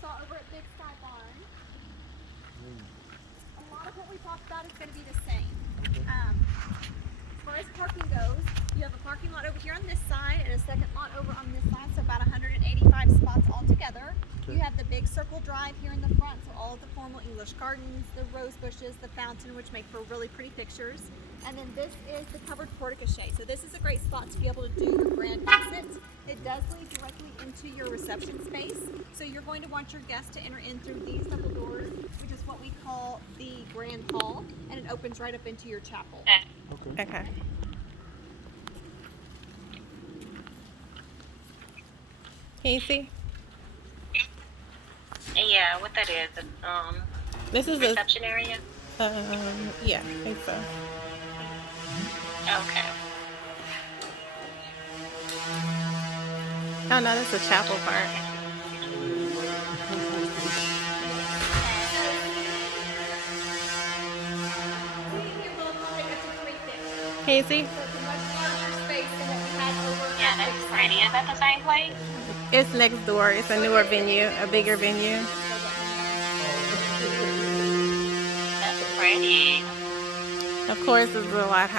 saw over at Big Sky Barn. A lot of what we talked about is going to be the same. As far as parking goes, you have a parking lot over here on this side and a second lot over on this side, so about 185 spots altogether. You have the big circle drive here in the front, so all of the formal English gardens, the rose bushes, the fountain, which make for really pretty pictures. And then this is the covered portico-chat. So this is a great spot to be able to do your grand exit. It does lead directly into your reception space. So you're going to want your guests to enter in through these double doors, which is what we call the grand hall, and it opens right up into your chapel. Okay. Can you see? Yeah, what that is? This is Reception area? yeah, I think so. Okay. Oh no, that's the chapel part. Can you see? So it's a much larger space than what we had over Yeah, at that's Big Sky pretty. Is that the same place? It's next door. It's a newer venue, a bigger venue. That's pretty. Of course, it's a lot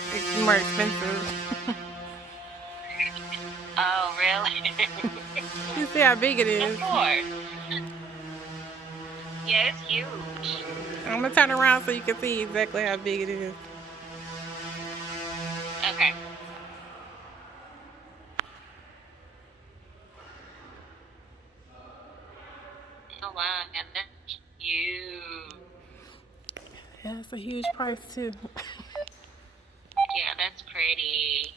more expensive. Oh, really? You see how big it is? Of course. Yeah, it's huge. I'm gonna turn around so you can see exactly how big it is. Okay. Oh, wow. And that's huge. Yeah, it's a huge price too. Yeah, that's pretty.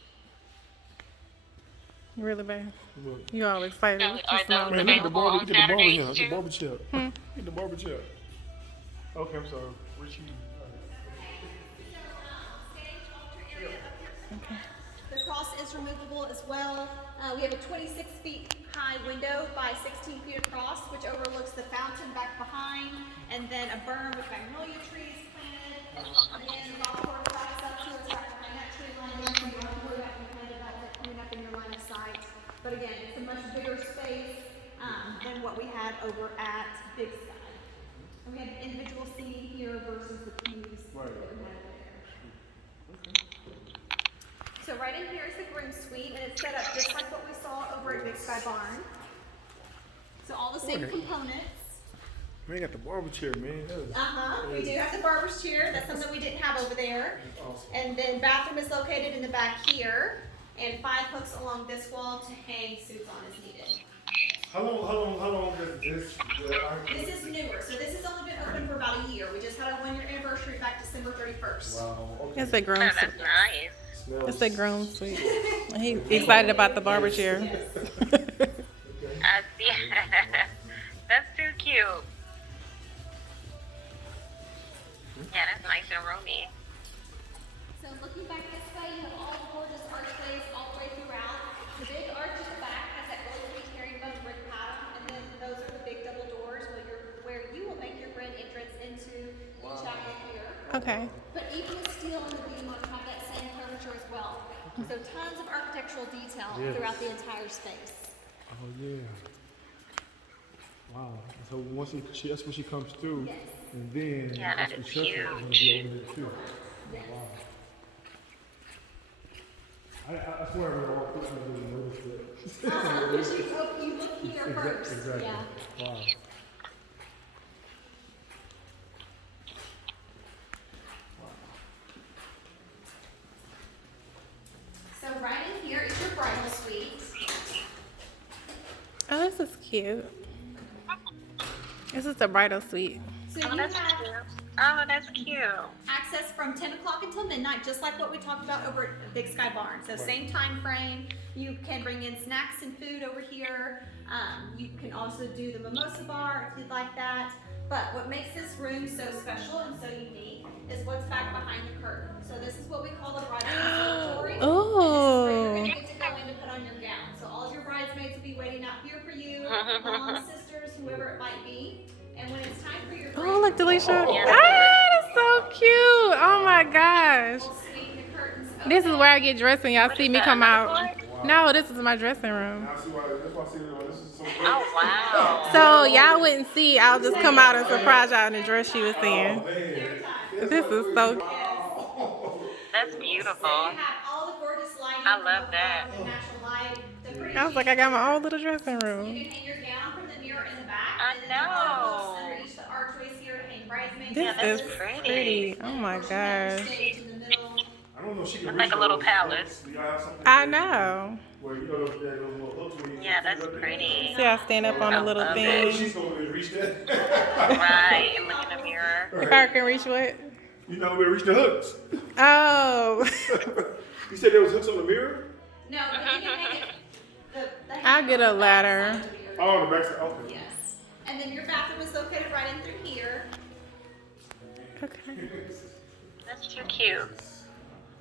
Really bad. You all excited? So, What are you smelling? those Man, look at the available barber. on Look at the barber here. Saturdays Look at the too? barber chair. Look at the barber chair. Okay, I'm sorry. Where's she? The cross is removable as well. We have a 26 feet high window by 16 feet across, which overlooks the fountain back behind, and then a berm with magnolia trees planted. Again, the golf course backs up to us right behind that tree line there, so you don't have to worry about any kind of development coming up in your line of sight. But again, it's a much bigger space than what we had over at Big Sky. And we had individual seating here versus the pews that we had over there. So right in here is the groom suite, and it's set up just like what we saw over at Big Sky Barn. So all the same components. Man, got the barber chair, man. We do have the barber's chair. That's something we didn't have over there. And then bathroom is located in the back here, and 5 hooks along this wall to hang suits on as needed. How long does this? This is newer, so this has only been open for about a year. We just had our 1-year anniversary back December 31st. Wow. Okay. It's a groom Oh, suite. that's nice. It's a groom suite. He's excited about the barber chair. I see. That's too cute. Yeah, that's nice and roomy. So looking back this way, you have all the gorgeous archways all the way throughout. The big arch at the back has that really pretty herringbone brick pattern, and then those are the big double doors where you will make your grand entrance into the chapel here. Okay. But even the steel and the beam will have that same curvature as well. So tons of architectural detail throughout the entire space. Oh yeah. Wow. So once that's when she comes through, Yes. and then Yeah, that the is church is gonna be over there too. Yes. Wow. I swear I walked through and didn't notice that. You look here first. Exactly. Yeah. Wow. So right in here is your bridal suite. Oh, this is cute. This is the bridal suite. So Oh, you that's have cute. Oh, that's cute. access from 10 o'clock until midnight, just like what we talked about over at Big Sky Barn. So same time frame. You can bring in snacks and food over here. You can also do the mimosa bar if you'd like that. But what makes this room so special and so unique is what's back behind the curtain. So this is what we call the bridal conservatory. Oh. This is where you're going to get to go in to put on your gown. So all of your bridesmaids will be waiting out here for you, moms, sisters, whoever it might be. And when it's time for your Oh, look, Delisha. Yeah. Ah, that's so cute. Oh my gosh. we'll swing the curtains open. This is where I get dressed when y'all see me come out. Another floor? No, this is my dressing room. I see why. That's why I see this is so. Oh, wow. So y'all wouldn't see. I'll just come out and surprise y'all in the dress she was in. This is so. That's So beautiful. you have all the gorgeous lighting. I love that. With the natural light, the pretty I was like, I got my own little dressing You room. can hang your gown from the mirror in the back, I and then there are hooks know. under each of the archways here to hang bridesmaids. This that's is pretty. pretty. Oh my Of course, you have your gosh. stage in the middle. I don't know if she can It's reach like a little those palace. hooks. Do y'all have something I that you can- know. Where you know those little hooks where you Yeah, can that's put it up pretty. See, I stand up on a little love there? it. thing. She's gonna be able to reach that. Right, and look in the mirror. If I can reach what? You know where to reach the hooks. Oh. You said there was hooks on the mirror? No, but you can hang it. The I'll get a handle on the back ladder. side of the mirror. Oh, the backside. Okay. Yes. And then your bathroom is located right in through here. Okay. That's too cute.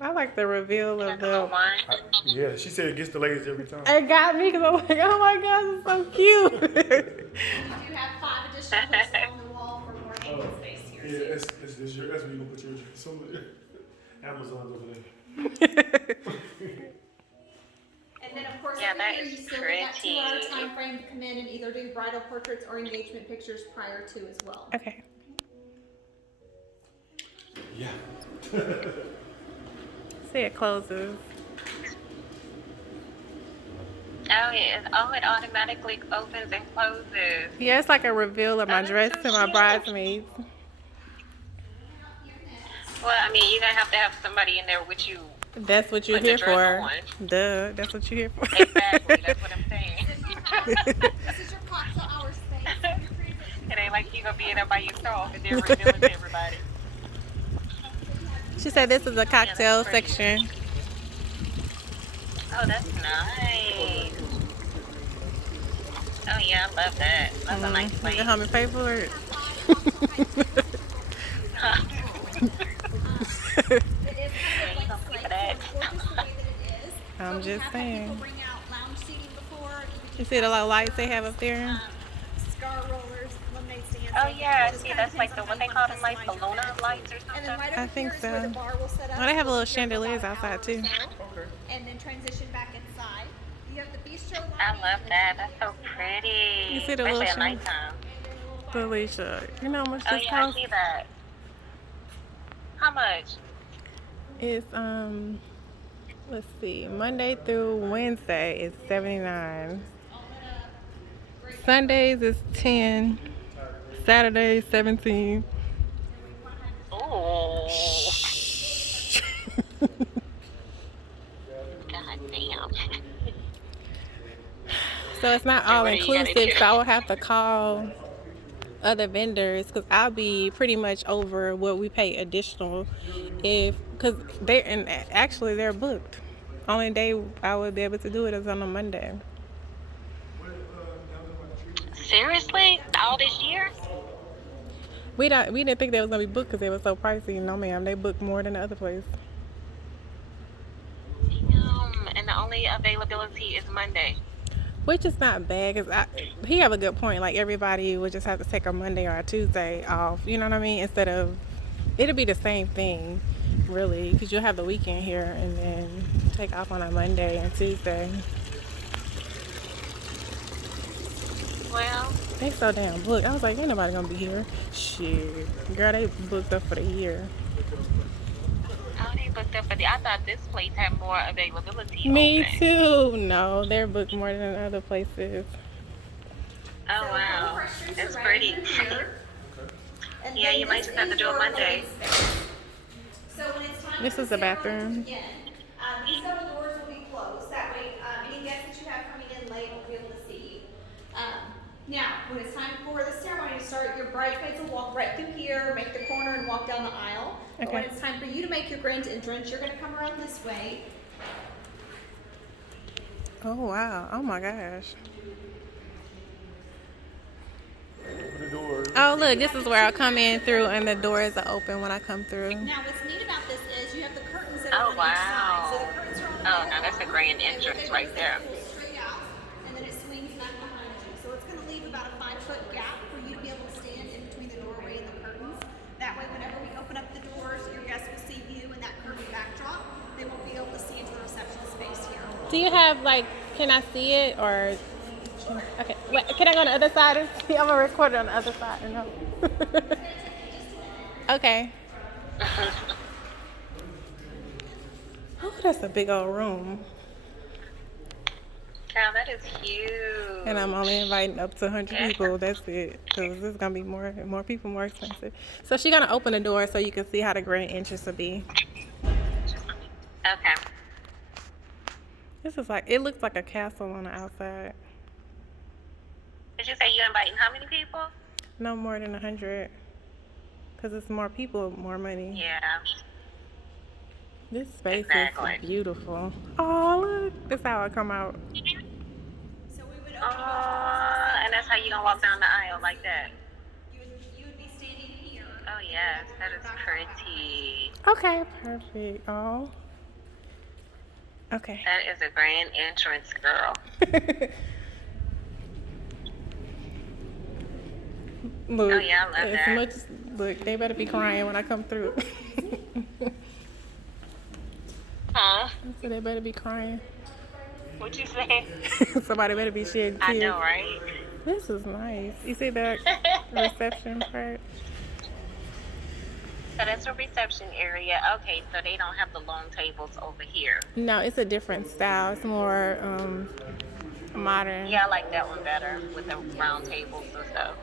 I like the reveal of Little the. one. Yeah, she said it gets the ladies every time. It got me because I'm like, oh my gosh, it's so cute. And you do have 5 additional hooks along the wall for more hanging space here. Yeah, that's where you're gonna put your Amazon's over there. And then of course Yeah, over that here is you still get that 2-hour pretty. time frame to come in and either do bridal portraits or engagement pictures prior to as well. Okay. Yeah. See, it closes. Oh, yeah. Oh, it automatically opens and closes. Yeah, it's like a reveal of my Oh, dress that's to so my cute. bridesmaids. Well, I mean, you're going to have somebody in there with you. That's what you're Put the here dress for. on. Duh, that's what you're here for. Exactly. That's what I'm saying. This is your cocktail hour space. It ain't like you're going to be in there by yourself and then revealing to everybody. She said this is a cocktail pretty. section. Oh, that's nice. Oh, yeah, I love that. That's a nice You place. can help me pay for it. I'm just saying. You see the little lights they have up there? Cigar rollers, lemonade stands. Oh, yeah. Just See, kinda that's like depends the, on what how they you call wanna them, like customize your Bologna event. lights or And then something. right I over think here is where so. the bar will set up. Oh, they have little You'll be there for chandeliers about an outside, hour or too. so, Okay. And then transition back inside. You have the bistro I lobby love and the that. That's so pretty. You see the Especially little at shade? nighttime. Felicia, you know how much Oh, this yeah, I costs? see that. How much? It's let's see, Monday through Wednesday is $79. Sundays is $10. Saturdays $17. Ooh. God damn. So it's not Okay, all what do you gotta inclusive, do? so I will have to call other vendors because I'll be pretty much over what we pay additional because actually they're booked. Only day I would be able to do it is on a Monday. Seriously? All this year? We didn't think they was gonna be booked because they were so pricey. No ma'am, they booked more than the other place. Damn. And the only availability is Monday. Which is not bad because he have a good point. Like everybody would just have to take a Monday or a Tuesday off. You know what I mean? Instead of it'll be the same thing, really, because you'll have the weekend here and then take off on a Monday and Tuesday. Well, They so damn booked. I was like, ain't nobody gonna be here. Shit, girl, they booked up for the year. oh, they booked up for I thought this place had more availability. Me open. too. No, they're booked more than other places. Oh, wow. That's pretty. Yeah, you might just have to do it Monday. So when it's time This for is the ceremony bathroom. to begin, these double doors will be closed. That way, any guests that you have coming in late won't be able to see you. Now, when it's time for the ceremony to start, your bridesmaids will walk right through here, make the corner, and walk down the aisle. But when Okay. it's time for you to make your grand entrance, you're going to come around this way. Oh wow. Oh my gosh. Open the door. Oh look, this is where I'll come in through, and the doors are open when I come through. Now, what's neat about this is you have the curtains that Oh, are on each side. So wow. the curtains are on the Oh, back. now that's a grand entrance right there. Straight out, and then it swings back behind you. So it's going to leave about a 5-foot gap for you to be able to stand in between the doorway and the curtains. That way, whenever we open up the doors, your guests will see you in that curved backdrop. They won't be able to see into the reception space here. Do you have like? Can I see it or? Okay, wait, can I go on the other side and see? I'm gonna record it on the other side. No. Okay. Oh, that's a big old room. Wow, that is huge. And I'm only inviting up to 100 people. That's it. Because this is going to be more people, more expensive. So she's going to open the door so you can see how the grand entrance will be. Okay. This is like, it looks like a castle on the outside. Did you say you're inviting how many people? No more than 100. Because it's more people, more money. Yeah. This space Exactly. is beautiful. Oh, look. This is how it come out. So we would open up. And that's how you're going to walk down the aisle like that. You would be standing here. Oh, yes. That is pretty. Okay, perfect. Oh. Okay. That is a grand entrance, girl. Look, Oh, yeah, I love as that. much, look, they better be crying when I come through. Huh? So they better be crying. What you say? Somebody better be shedding tears. I know, right? This is nice. You see the reception part? So that's a reception area. Okay, so they don't have the long tables over here. No, it's a different style. It's more modern. Yeah, I like that one better with the round tables and stuff.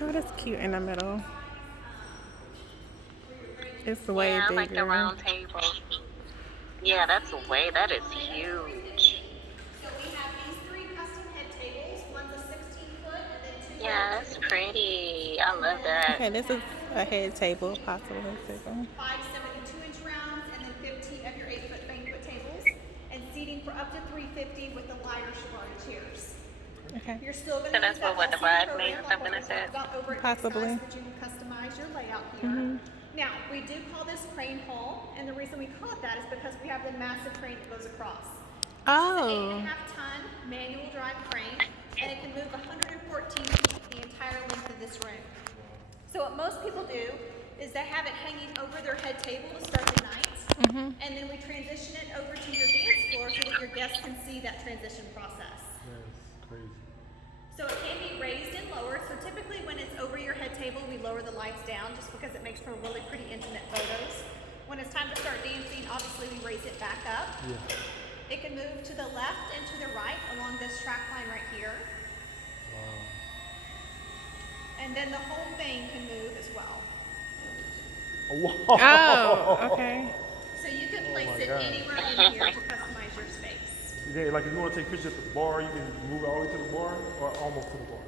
Oh, that's cute in the middle. It's way Yeah, I bigger. like the round tables. Yeah, that is huge. So we have these 3 custom head tables. One's a 16-foot and then 2. Yeah, that's pretty. I love that. Okay, this is a head table, possible head table. 5 72-inch rounds and then 15 of your 8-foot banquet tables, and seating for up to 350 with the lighter Shibari chairs. Okay. You're still going So to that's for what, the bridesmaids or something like that? Possibly. But you can customize your layout here. Now, we do call this crane hall, and the reason we call it that is because we have the massive crane that goes across. Oh. 8.5-ton manual drive crane, and it can move 114 feet the entire length of this room. So what most people do is they have it hanging over their head table to start the night, and then we transition it over to your dance floor so that your guests can see that transition process. That's crazy. So it can be raised and lowered. So typically when it's over your head table, we lower the lights down just because it makes for really pretty intimate photos. When it's time to start dancing, obviously we raise it back up. Yeah. It can move to the left and to the right along this track line right here. Wow. And then the whole thing can move as well. Wow. Oh, okay. So you can place my it God. anywhere in here to customize your space. Yeah, like if you want to take pictures at the bar, you can move it all the way to the bar or almost to the bar.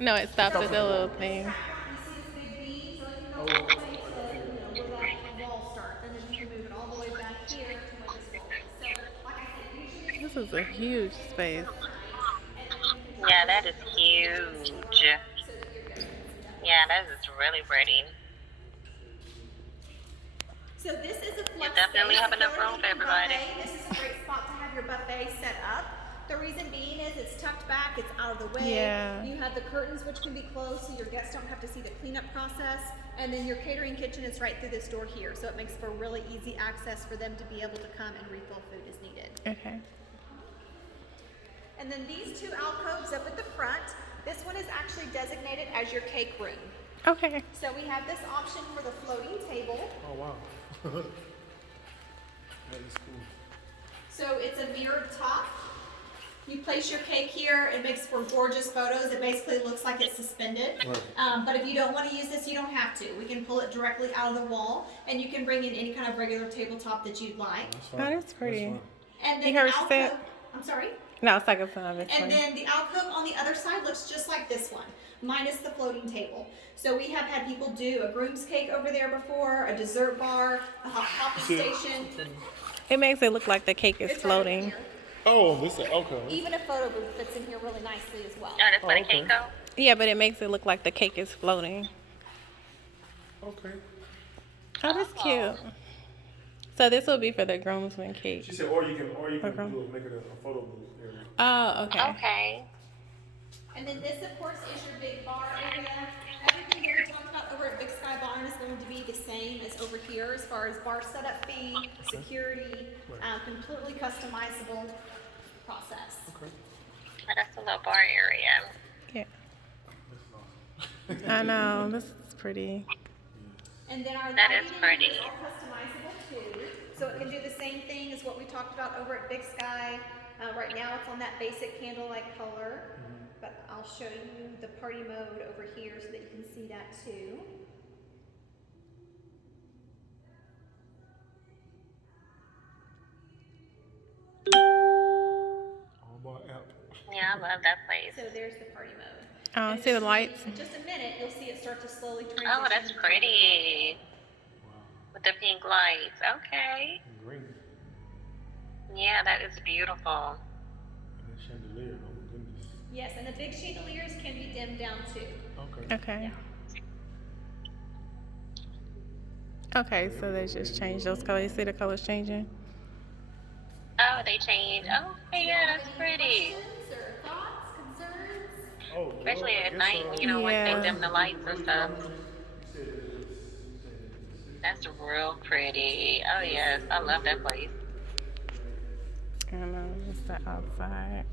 No, it stops at the little thing. You see this big beam, so it can go all the way to, where that wall starts, and then you can move it all the way back here to where this wall is. So, like I said, usually This is a huge space. Yeah, that is huge. Yeah, that is really pretty. So this is a flex definitely space. have enough If you're room for looking everybody. buffet, this is a great spot to have your buffet set up. The reason being is it's tucked back, it's out of the way. Yeah. You have the curtains which can be closed so your guests don't have to see the cleanup process. And then your catering kitchen is right through this door here. So it makes for really easy access for them to be able to come and refill food as needed. Okay. And then these 2 alcoves up at the front, this one is actually designated as your cake room. Okay. So we have this option for the floating table. Oh wow. That is cool. So it's a mirrored top. You place your cake here, it makes for gorgeous photos. It basically looks like it's suspended. Right. But if you don't want to use this, you don't have to. We can pull it directly out of the wall, and you can bring in any kind of regular tabletop that you'd like. That's Oh, fine. that's pretty. fine. And then You heard the what she said? alcove, I'm sorry? No, it's like a son of it. And then the alcove on the other side looks just like this one, minus the floating table. So we have had people do a groom's cake over there before, a dessert bar, a hot coffee station. It makes it look like the cake is It's right floating. here. Oh, this is okay. Even a photo booth fits in here really nicely as well. Oh, that's where the okay. cake go? Yeah, but it makes it look like the cake is floating. Okay. Oh, that's cute. So this will be for the groomsmen cake. She said, or you can Okay. do it, make it a photo booth area. Oh, okay. Okay. And then this, of course, is your big bar area. Everything that we talked about over at Big Sky Barn is going to be the same as over here as far as bar setup fee, security, completely customizable process. Okay. That's a little bar area. Yeah. That's awesome. I know. This is pretty. And then our That is lighting in here pretty. is all customizable too. So it can do the same thing as what we talked about over at Big Sky. Right now it's on that basic candlelight color, but I'll show you the party mode over here so that you can see that too. All about app. Yeah, I love that place. So there's the party mode. Oh, And see the just lights? In just a minute, you'll see it start to slowly transition. Oh, that's pretty. Wow. With the pink lights. Okay. And green. Yeah, that is beautiful. And that chandelier. Oh my goodness. Yes, and the big chandeliers can be dimmed down too. Okay. Okay. Okay, so they just changed those colors. You see the colors changing? Oh, they changed. Oh, yeah, that's pretty. Questions or thoughts, concerns? Oh, Especially well, I at guess, night, you know, once Yeah. they dim the lights and stuff. You said it's That's real pretty. Oh, yes. I love that place. I know, it's the outside.